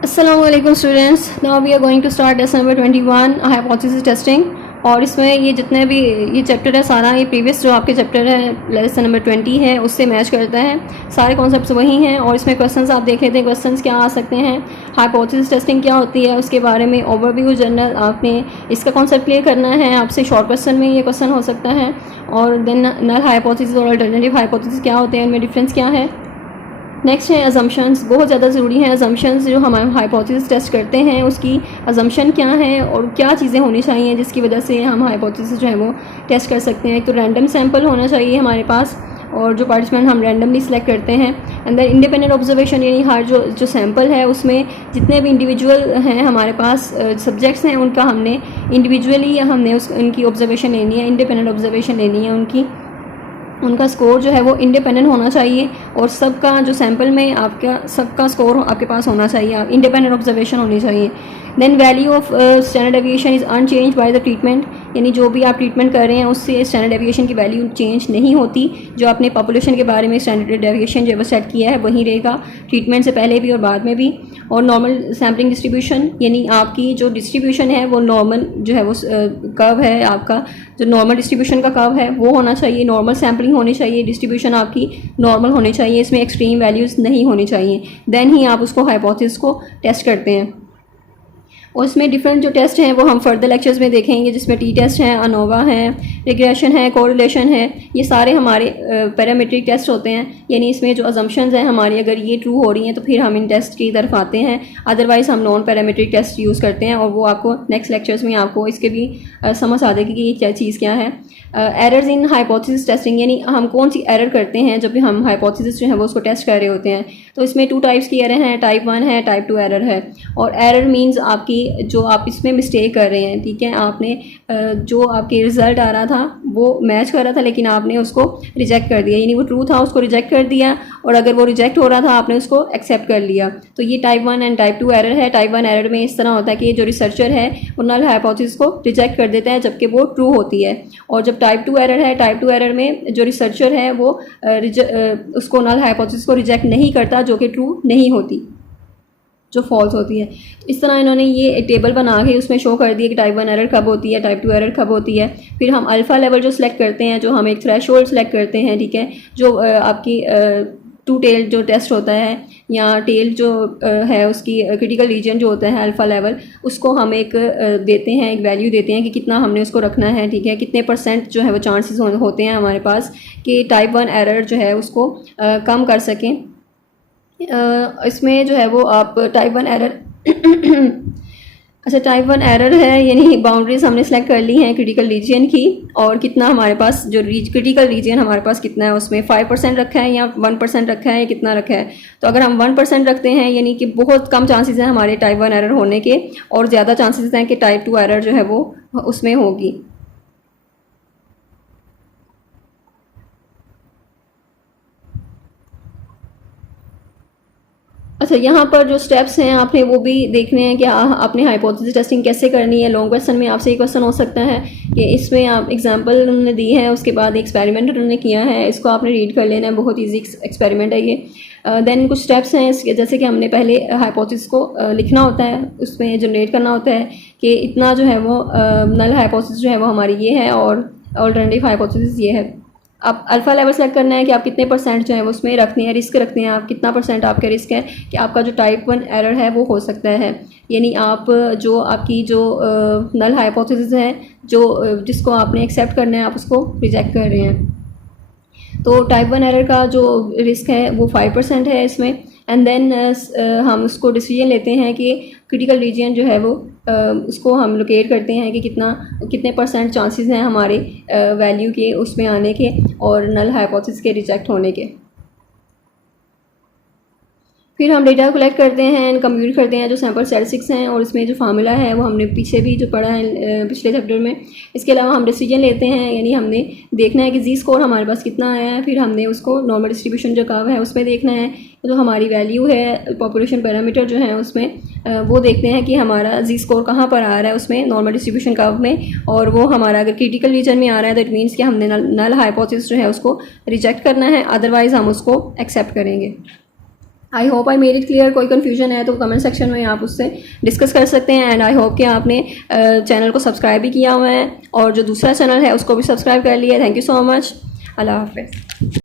Assalamualaikum students. Now we are going to start lesson number 21 hypothesis testing. और इसमें ये जितने भी ये चैप्टर है सारा ये प्रीवियस जो आपके चैप्टर है लेसन नंबर 20 है उससे मैच करता है। सारे कॉन्सेप्ट्स वही हैं और इसमें क्वेश्चंस आप देख लेते हैं क्वेश्चंस क्या आ सकते हैं, हाइपोथेसिस टेस्टिंग क्या होती है उसके बारे में ओवरव्यू जनरल आपने इसका कॉन्सेप्ट क्लियर करना है। आपसे शॉर्ट क्वेश्चन में ये क्वेश्चन हो सकता है। और देन नल हाइपोथेसिस और अल्टरनेटिव हाइपोथेसिस क्या होते हैं, इनमें डिफरेंस क्या है। नेक्स्ट है अजम्पशंस, बहुत ज़्यादा ज़रूरी है। अजम्पशंस जो हम हाइपोथेसिस टेस्ट करते हैं उसकी अजम्पशन क्या है और क्या चीज़ें होनी चाहिए जिसकी वजह से हम हाइपोथेसिस जो है वो टेस्ट कर सकते हैं। एक तो रैंडम सैंपल होना चाहिए हमारे पास और जो पार्टिसिपेंट हम रैंडमली सिलेक्ट करते हैं। अंदर इंडिपेंडेंट ऑब्जर्वेशन यानी हर जो सैंपल है उसमें जितने भी इंडिविजुअल हैं हमारे पास सब्जेक्ट्स हैं उनका हमने इंडिविजुअली हमने उनकी ऑब्जर्वेशन लेनी है, इंडिपेंडेंट ऑब्जर्वेशन लेनी है। उनका स्कोर जो है वो इंडिपेंडेंट होना चाहिए और सबका जो सैंपल में आपका सबका स्कोर आपके पास होना चाहिए, आप इंडिपेंडेंट ऑब्जर्वेशन होनी चाहिए। Then value of standard deviation is unchange by the treatment, यानी जो भी आप ट्रीटमेंट कर रहे हैं उससे स्टैंडर्ड डेविएशन की वैल्यू चेंज नहीं होती। जो आपने पॉपुलेशन के बारे में स्टैंडर्ड डेविएशन जो है वो सेट किया है वही रहेगा ट्रीटमेंट से पहले भी और बाद में भी। और नॉर्मल सैम्पलिंग डिस्ट्रीब्यूशन यानी आपकी जो डिस्ट्रीब्यूशन है वो नॉर्मल जो है वो कर्व है, आपका जो नॉर्मल डिस्ट्रीब्यूशन का कर्व है वो होना चाहिए। नॉर्मल सैम्पलिंग होनी चाहिए, डिस्ट्रीब्यूशन आपकी नॉर्मल होनी चाहिए, इसमें एक्सट्रीम वैल्यूज़ नहीं होनी चाहिए। देन ही आप उसको हाइपोथेसिस को टेस्ट करते हैं। और इसमें डिफरेंट जो टेस्ट हैं वो हम फर्दर लेक्चर्स में देखेंगे, जिसमें टी टेस्ट है, अनोवा है, रिग्रेशन है, कोरिलेशन है। ये सारे हमारे पैरामीट्रिक टेस्ट होते हैं, यानी इसमें जो अजम्पशंस हैं हमारी अगर ये ट्रू हो रही हैं तो फिर हम इन टेस्ट की तरफ आते हैं, अदरवाइज़ हम नॉन पैरामीट्रिक टेस्ट यूज़ करते हैं। और वो आपको नेक्स्ट लेक्चर्स में आपको इसके भी समझ आ जाएगी कि ये क्या चीज़ क्या है। एरर्स इन हाइपोथेसिस टेस्टिंग, यानी हम कौन सी एरर करते हैं जब भी हम हाइपोथेसिस जो है वो उसको टेस्ट कर रहे होते हैं। तो इसमें 2 टाइप्स की एरर हैं, टाइप 1 है, टाइप 2 एरर है। और एरर मींस आपकी जो आप इसमें मिस्टेक कर रहे हैं, ठीक है, आपने जो आपके रिज़ल्ट आ रहा था वो मैच कर रहा था लेकिन आपने उसको रिजेक्ट कर दिया, यानी वो ट्रू था उसको रिजेक्ट कर दिया, और अगर वो रिजेक्ट हो रहा था आपने उसको एक्सेप्ट कर लिया। तो ये टाइप 1 एंड टाइप 2 एरर है। टाइप 1 एरर में इस तरह होता है कि जो रिसर्चर है वो नल हाइपोथेसिस को रिजेक्ट कर देता है जबकि वो ट्रू होती है। और जब टाइप 2 एरर है, टाइप 2 एरर में जो रिसर्चर है वो उसको नल हाइपोथेसिस को रिजेक्ट नहीं करता जो कि ट्रू नहीं होती, जो फॉल्स होती है। इस तरह इन्होंने ये टेबल बना के उसमें शो कर दिया कि टाइप 1 एरर कब होती है, टाइप 2 एरर कब होती है। फिर हम अल्फ़ा लेवल जो सिलेक्ट करते हैं, जो हम एक थ्रेशोल्ड सिलेक्ट करते हैं, ठीक है, जो आपकी 2 टेल जो टेस्ट होता है या टेल जो है उसकी क्रिटिकल रीजन जो होता है अल्फ़ा लेवल, उसको हम एक देते हैं, एक वैल्यू देते हैं कि कितना हमने उसको रखना है, ठीक है, कितने % जो है वो चांसेस होते हैं हमारे पास कि टाइप 1 एरर जो है उसको कम कर सकें। इसमें जो है वो आप टाइप 1 एरर अच्छा, टाइप 1 एरर है यानी बाउंड्रीज हमने सेलेक्ट कर ली हैं क्रिटिकल रीजन की, और कितना हमारे पास जो क्रिटिकल रीजन हमारे पास कितना है, उसमें 5% रखा है या 1% रखा है या कितना रखा है। तो अगर हम 1% रखते हैं यानी कि बहुत कम चांसेस हैं हमारे टाइप 1 एरर होने के, और ज़्यादा चांसेस हैं कि टाइप 2 एरर जो है वो उसमें होगी। अच्छा, यहाँ पर जो स्टेप्स हैं आपने वो भी देखने हैं कि आपने हाइपोथेसिस टेस्टिंग कैसे करनी है। लॉन्ग क्वेश्चन में आपसे ये क्वेश्चन हो सकता है कि इसमें आप एग्जांपल उन्होंने दी है, उसके बाद एक्सपेरिमेंट उन्होंने किया है, इसको आपने रीड कर लेना है, बहुत इजी एक्सपेरिमेंट है ये। देन कुछ स्टेप्स हैं इसके, जैसे कि हमने पहले हाइपोथेसिस को लिखना होता है, उसमें जनरेट करना होता है कि इतना जो है वो नल हाइपोथेसिस जो है वो हमारी ये है और अल्टरनेटिव हाइपोथेसिस ये है। आप अल्फ़ा लेवल सेलेक्ट करना है कि आप कितने % जो है वो उसमें रखने हैं, रिस्क रखते हैं आप, कितना % आपका रिस्क है कि आपका जो टाइप 1 एरर है वो हो सकता है। यानी आप जो आपकी जो नल हाइपोथेसिस है जो जिसको आपने एक्सेप्ट करना है आप उसको रिजेक्ट कर रहे हैं। तो टाइप 1 एरर का जो रिस्क है वो 5% है इसमें। एंड देन हम उसको डिसीजन लेते हैं कि क्रिटिकल रीजन जो है वो उसको हम लोकेट करते हैं कि कितने % चांसेस हैं हमारे वैल्यू के उसमें आने के और नल हाइपोथेसिस के रिजेक्ट होने के। फिर हम डेटा कलेक्ट करते हैं एंड कंप्यूट करते हैं जो सैम्पल स्टैटिस्टिक्स हैं, और इसमें जो फार्मूला है वो हमने पीछे भी जो पढ़ा है पिछले चैप्टर में। इसके अलावा हम डिसीजन लेते हैं, यानी हमने देखना है कि जी स्कोर हमारे पास कितना आया है, फिर हमने उसको नॉर्मल डिस्ट्रीब्यूशन जो कर्व है उसमें देखना है, जो हमारी वैल्यू है पॉपुलेशन पैरामीटर जो है उसमें वो देखते हैं कि हमारा जी स्कोर कहाँ पर आ रहा है उसमें नॉर्मल डिस्ट्रीब्यूशन कर्व में, और वो हमारा अगर क्रिटिकल रीजन में आ रहा है तो इट मीन्स कि हमने नल हाइपोथेसिस जो है उसको रिजेक्ट करना है, अदरवाइज़ हम उसको एक्सेप्ट करेंगे। I hope I made it clear. कोई कन्फ्यूजन है तो कमेंट सेक्शन में आप उससे डिस्कस कर सकते हैं। एंड आई होप कि आपने चैनल को सब्सक्राइब भी किया हुआ है और जो दूसरा चैनल है उसको भी सब्सक्राइब कर लिया। Thank you so much. अल्लाह हाफ़िज़।